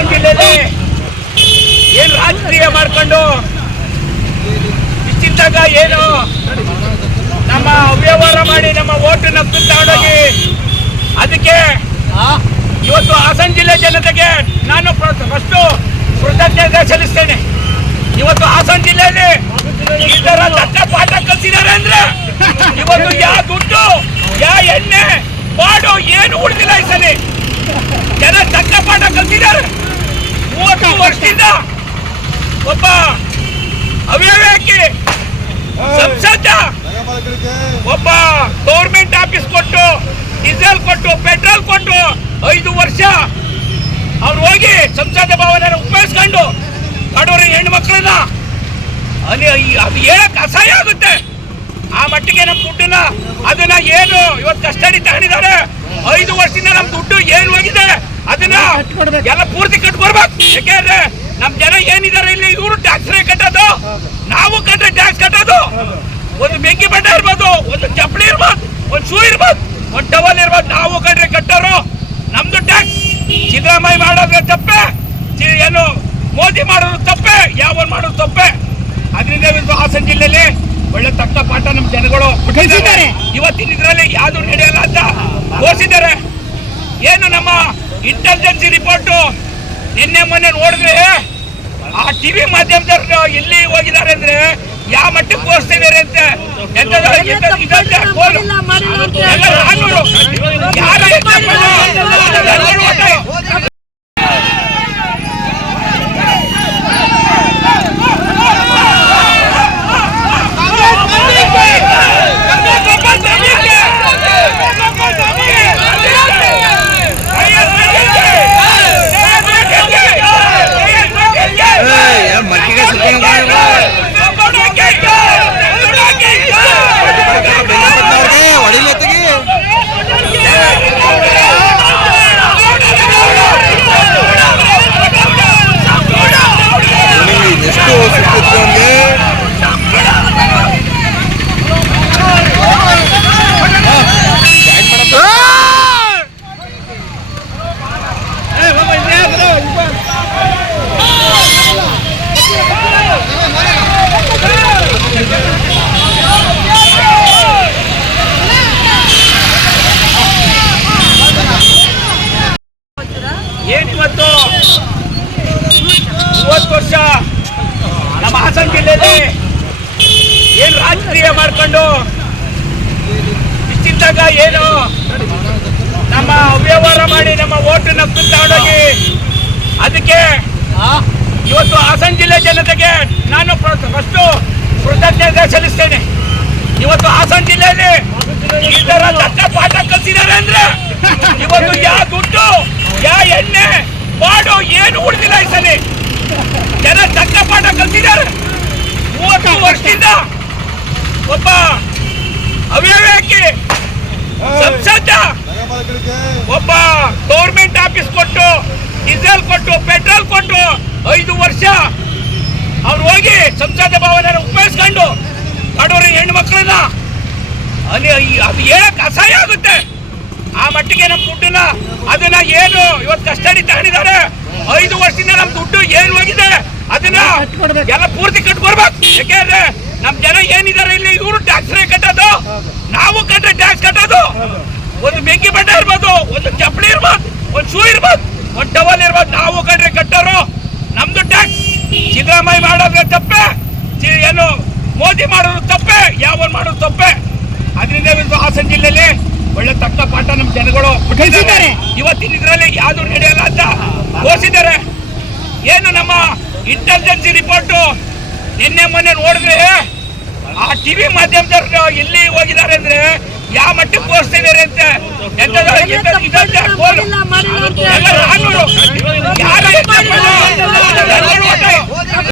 ಹಾಸನ ಜಿಲ್ಲೆಯಲ್ಲಿ ಏನು ರಾಜಕೀಯ ಮಾಡ್ಕೊಂಡು? ಇಷ್ಟಿದ್ದಾಗ ಏನು? ನಮ್ಮ ಅವ್ಯವಹಾರ ಮಾಡಿ ನಮ್ಮ ಓಟ್ ನಕ್ಕು ತಗೊಂಡೋಗಿ ಅದಕ್ಕೆ ಇವತ್ತು ಹಾಸನ ಜಿಲ್ಲೆ ಜನತೆಗೆ ನಾನು ಫಸ್ಟು ಕೃತಜ್ಞತೆ ಸಲ್ಲಿಸ್ತೇನೆ. ಇವತ್ತು ಹಾಸನ ಜಿಲ್ಲೆಯಲ್ಲಿ ಈ ತರ ದಟ್ಟ ಪಾಠ ಕಲ್ಸಿದ್ದಾರೆ ಅಂದ್ರೆ ಇವತ್ತು ಯಾ ದುಡ್ಡು ಯಾ ಎಣ್ಣೆ ಮಾಡು ಏನು ಉಳಿದಿಲ್ಲ ಈ ಸಲ ಜನ ತಕ್ಕ ಪಾಠ ಕಲ್ತಿದ್ದಾರೆ ವರ್ಷದಿಂದ ಒಬ್ಬ ಅವ್ಯವಹಾರಕ್ಕೆ ಸಂಸದ ಒಬ್ಬ ಗೌರ್ಮೆಂಟ್ ಆಫೀಸ್ ಕೊಟ್ಟು ಡೀಸೆಲ್ ಕೊಟ್ಟು ಪೆಟ್ರೋಲ್ ಕೊಟ್ಟು ಐದು ವರ್ಷ ಅವ್ರು ಹೋಗಿ ಸಂಸದ ಭವನ ಉಪಯೋಗಿಸ್ಕೊಂಡು ಬಡವರ ಹೆಣ್ಣು ಮಕ್ಕಳನ್ನ ಅಲ್ಲಿ ಅದು ಹೇಳಕ್ ಅಸಹ್ಯ ಆಗುತ್ತೆ. ಆ ಮಟ್ಟಿಗೆ ನಮ್ಮ ದುಡ್ಡನ್ನ ಅದನ್ನ ಏನು ಇವತ್ತು ಕಸ್ಟಡಿ ತಗೊಂಡಿದ್ದಾರೆ. ಐದು ವರ್ಷದಿಂದ ನಮ್ಮ ದುಡ್ಡು ಏನು ಹೋಗಿದೆ. ಅದನ್ನ ಎಲ್ಲ ಪೂರ್ತಿ ಕಟ್ಕೊಡ್ಬೇಕು ಯಾಕೆಂದ್ರೆ ನಮ್ ಜನ ಏನಿದ್ದಾರೆ ಇಲ್ಲಿ ಇವರು ಟ್ಯಾಕ್ಸ್ ಕಟ್ಟೋದು. ನಾವು ಕಟ್ಟೆ ಟ್ಯಾಕ್ಸ್ ಕಟ್ಟೋದು. ಒಂದು ಬೆಂಕಿ ಬಟ್ಟೆ ಇರ್ಬೋದು ಒಂದು ಚಪ್ಪಲಿ ಇರ್ಬೋದು ಒಂದು ಶೂ ಇರ್ಬೋದು ಒಂದು ಟವಲ್ ಇರ್ಬೋದು ನಾವು ಕಟ್ರೆ ಕಟ್ಟೋರು. ನಮ್ದು ಟ್ಯಾಕ್ಸ್ ಸಿದ್ದರಾಮಯ್ಯ ಮಾಡೋದ್ರೆ ತಪ್ಪೆ. ಏನು ಮೋದಿ ಮಾಡೋದು ತಪ್ಪೆ ಯಾವ ಮಾಡೋದು ತಪ್ಪೆ. ಅದರಿಂದ ಇವತ್ತು ಹಾಸನ ಜಿಲ್ಲೆಯಲ್ಲಿ ಒಳ್ಳೆ ತಕ್ಕ ಪಾಠ ನಮ್ಮ ಜನಗಳು. ಇವತ್ತಿನ ಇದರಲ್ಲಿ ಯಾವ್ದು ನಡೆಯಲ್ಲ ಅಂತ ಘೋಷಿದ್ದಾರೆ ಏನು ನಮ್ಮ ಇಂಟೆಲಿಜೆನ್ಸಿ ರಿಪೋರ್ಟ್ ನಿನ್ನೆ ಮೊನ್ನೆ ನೋಡಿದ್ರೆ, ಆ ಟಿವಿ ಮಾಧ್ಯಮದವ್ರು ಎಲ್ಲಿ ಹೋಗಿದ್ದಾರೆ ಅಂದ್ರೆ ಯಾವ ಮಟ್ಟಕ್ಕೆ ತೋರಿಸ್ತಿದ್ದಾರೆ ಅಂತ. ಏನಿವತ್ತು ಮೂವತ್ತು ವರ್ಷ ನಮ್ಮ ಹಾಸನ ಜಿಲ್ಲೆಯಲ್ಲಿ ಏನ್ ರಾಜಕೀಯ ಮಾಡ್ಕೊಂಡು ಇಷ್ಟಿದ್ದಾಗ ಏನು ನಮ್ಮ ಅವ್ಯವಹಾರ ಮಾಡಿ ನಮ್ಮ ಓಟ್ ನಕ್ಕು ತಗೊಂಡೋಗಿ ಅದಕ್ಕೆ ಇವತ್ತು ಹಾಸನ ಜಿಲ್ಲೆ ಜನತೆಗೆ ನಾನು ಫಸ್ಟ್ ಕೃತಜ್ಞತೆ ಸಲ್ಲಿಸ್ತೇನೆ. ಇವತ್ತು ಹಾಸನ ಜಿಲ್ಲೆಯಲ್ಲಿ ಈ ಥರ ಪಾಠ ಕಲ್ತಿದ್ದಾರೆ ಅಂದ್ರೆ ಇವತ್ತು ಯಾ ದುಡ್ಡು, ಯಾ ಎಣ್ಣೆ, ಮಾಡು, ಏನು ಉಳಿದಿಲ್ಲ ಈ ಸಲ ಜನ ಚಕ್ಕ ಪಾಠ ಕಲ್ತಿದ್ದಾರೆ. ಮೂವತ್ತು ವರ್ಷದಿಂದ ಒಬ್ಬ ಅವ್ಯವಹಾರಕ್ಕೆ ಸಂಸದ, ಒಬ್ಬ ಗೌರ್ಮೆಂಟ್ ಆಫೀಸ್ ಕೊಟ್ಟು ಡೀಸೆಲ್ ಕೊಟ್ಟು ಪೆಟ್ರೋಲ್ ಕೊಟ್ಟು ಐದು ವರ್ಷ ಅವ್ರು ಹೋಗಿ ಸಂಸದ ಭವನ ಉಪಯೋಗಿಸ್ಕೊಂಡು, ಬಡವರ ಹೆಣ್ಣು ಮಕ್ಕಳನ್ನ ಅಲ್ಲಿ ಅದು ಹೇಳಕ್ ಅಸಹ್ಯ ಆಗುತ್ತೆ. ಆ ಮಟ್ಟಿಗೆ ನಮ್ಮ ದುಡ್ಡನ್ನ ಅದನ್ನ ಏನು ಇವತ್ತು ಕಸ್ಟಡಿ ತಗೊಂಡಿದ್ದಾರೆ? ಐದು ವರ್ಷದಿಂದ ನಮ್ಮ ದುಡ್ಡು ಏನು ಹೋಗಿದೆ? ಅದನ್ನ ಎಲ್ಲ ಪೂರ್ತಿ ಕಟ್ಕೊಡ್ಬೇಕು. ಯಾಕೆಂದ್ರೆ ನಮ್ ಜನ ಏನಿದ್ದಾರೆ ಇಲ್ಲಿ, ಇವರು ಟ್ಯಾಕ್ಸ್ ಕಟ್ಟೋದು, ನಾವು ಕಟ್ಟ ಟ್ಯಾಕ್ಸ್ ಕಟ್ಟೋದು. ಒಂದು ಬೆಂಕಿ ಬಟ್ಟ ಇರ್ಬೋದು, ಒಂದು ಚಪ್ಪಲಿ ಇರ್ಬೋದು, ಒಂದು ಶೂ ಇರ್ಬೋದು, ಒಂದು ಟವಲ್ ಇರ್ಬೋದು, ನಾವು ಕಟ್ರೆ ಕಟ್ಟೋರು ನಮ್ದು ಟ್ಯಾಕ್ಸ್ ಸಿದ್ದರಾಮಯ್ಯ ಮಾಡೋದ್ರೆ ತಪ್ಪೆ. ಏನು ಮೋದಿ ಮಾಡೋದು ತಪ್ಪೆ, ಯಾವನ್ ಮಾಡೋದು ತಪ್ಪೆ. ಅದರಿಂದ ಹಾಸನ ಜಿಲ್ಲೆಯಲ್ಲಿ ಒಳ್ಳೆ ತಕ್ಕ ಪಾಠ ನಮ್ಮ ಜನಗಳು. ಇವತ್ತಿನ ಇದರಲ್ಲಿ ಯಾವ್ದು ನಡೆಯಲ್ಲ ಅಂತ ಘೋಷಿಸಿದ್ದಾರೆ ಏನು ನಮ್ಮ ಇಂಟೆಲಿಜೆನ್ಸಿ ರಿಪೋರ್ಟ್ ನಿನ್ನೆ ಮೊನ್ನೆ ನೋಡಿದ್ರೆ ಆ ಟಿವಿ ಮಾಧ್ಯಮದವ್ರು ಎಲ್ಲಿ ಹೋಗಿದ್ದಾರೆ ಅಂದ್ರೆ ಯಾವ ಮಟ್ಟಕ್ಕೆ ಘೋಷಿಸಿದ್ದಾರೆ ಅಂತ. ಯಾರು.